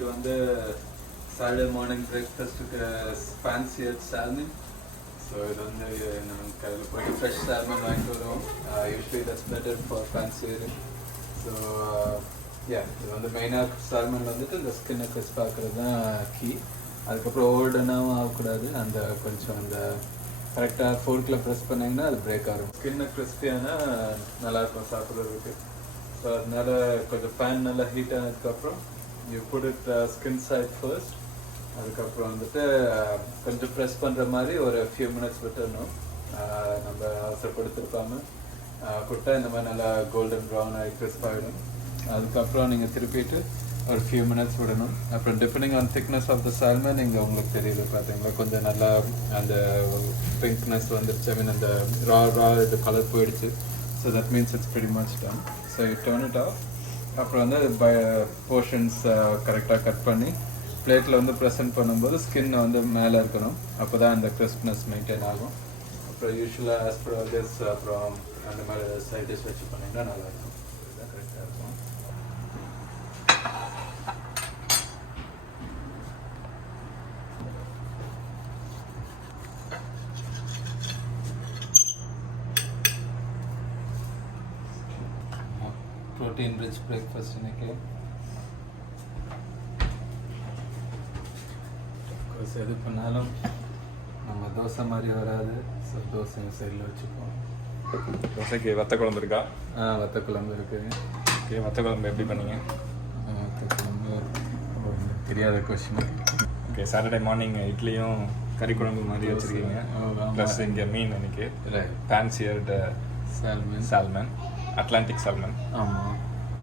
இன்னைக்கு வந்து Saturday morning பிரேக்ஃபாஸ்ட்டுக்கு ஃபேன்சியர் சால்மன். ஸோ இது வந்து நம்ம கடையில் போய்ட்டு ஃப்ரெஷ் சால்மன் வாங்கிட்டு வருவோம். Usually that's better for fancier. So இது வந்து மெயினாக சால்மன் வந்துட்டு இந்த ஸ்கின்னை கிறிஸ்ப் ஆக்குறது தான் கீ. அதுக்கப்புறம் ஓல்டனாகவும் ஆகக்கூடாது. அந்த கொஞ்சம் அந்த கரெக்டாக ஃபோர்க்கில் ப்ரெஸ் பண்ணிங்கன்னா அது பிரேக் ஆகும். ஸ்கின்னை கிறிஸ்பியானால் நல்லாயிருக்கும் சாப்பிட்றதுக்கு. ஸோ அதனால கொஞ்சம் பேன் நல்லா ஹீட் ஆனதுக்கப்புறம் you put it skin side first. அதுக்கப்புறம் வந்துட்டு கொஞ்சம் ப்ரெஸ் பண்ணுற மாதிரி ஒரு ஃபியூ மினிட்ஸ் விட்டுடணும். நம்ம அவசரப்படுத்திருக்காமல் கொடுத்தா இந்த மாதிரி நல்லா கோல்டன் ப்ரௌன் ஆகி கிறிஸ்ப் ஆகிடும். அதுக்கப்புறம் நீங்கள் திருப்பிட்டு ஒரு ஃபியூ மினிட்ஸ் விடணும். அப்புறம் depending on thickness of the salmon இங்கே உங்களுக்கு தெரியுது பார்த்தீங்களா, கொஞ்சம் நல்லா அந்த பிங்க்னஸ் வந்துடுச்சு. ஐ மீன் அந்த ரா இது கலர் போயிடுச்சு. So that means it's very much done. So you turn it off. அப்புறம் வந்து போர்ஷன்ஸ் கரெக்டாக கட் பண்ணி பிளேட்டில் வந்து ப்ரெசென்ட் பண்ணும்போது ஸ்கின் வந்து மேலே இருக்கணும். அப்போ தான் அந்த கிறிஸ்ப்னஸ் மெயின்டைன் ஆகும். அப்புறம் யூஸ்வலாக ஆஸ்பராகஸ் அப்புறம் அந்த மாதிரி சைட் டிஷ் வச்சு பண்ணிங்கன்னா நல்லாயிருக்கும். இதுதான் கரெக்டாக இருக்கும். ப்ரோட்டீன் ரிச் பிரேக்ஃபாஸ்ட் இன்னைக்கு. எது பண்ணாலும் நம்ம தோசை மாதிரி வராது. ஸோ தோசை சைடில் வச்சுப்போம். தோசைக்கு வத்த குழம்பு இருக்கா? வத்த குழம்பு இருக்குது. ஓகே, வத்த குழம்பு எப்படி பண்ணீங்க? வத்த குழம்பு தெரியாத கொஸ்டின். ஓகே, சாட்டர்டே மார்னிங் இட்லியும் கறி குழம்பு மாதிரி வச்சுருக்கீங்க. ப்ளஸ் இங்கே மீன் இன்னைக்கு ஃபேன்சியர் சால்மன், அட்லாண்டிக் சால்மன். ஆமாம்.